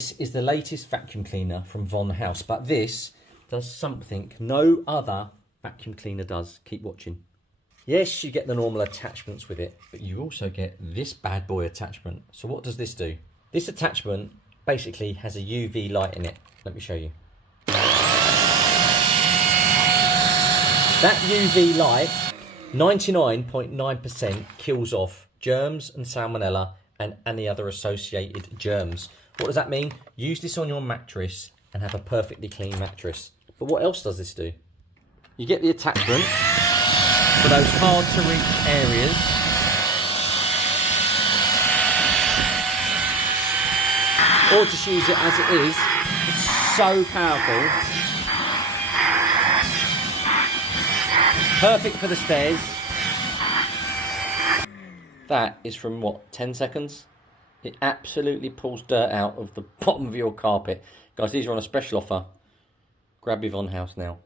This is the latest vacuum cleaner from Vonhaus, but this does something no other vacuum cleaner does. Keep watching. Yes, you get the normal attachments with it, but you also get this bad boy attachment. So what does this do? This attachment basically has a UV light in it. Let me show you. That UV light, 99.9% kills off germs and salmonella and any other associated germs. What does that mean? Use this on your mattress and have a perfectly clean mattress. But what else does this do? You get the attachment for those hard to reach areas. Or just use it as it is. It's so powerful. Perfect for the stairs. That is from what, 10 seconds? It absolutely pulls dirt out of the bottom of your carpet. Guys, these are on a special offer. Grab your Vonhaus now.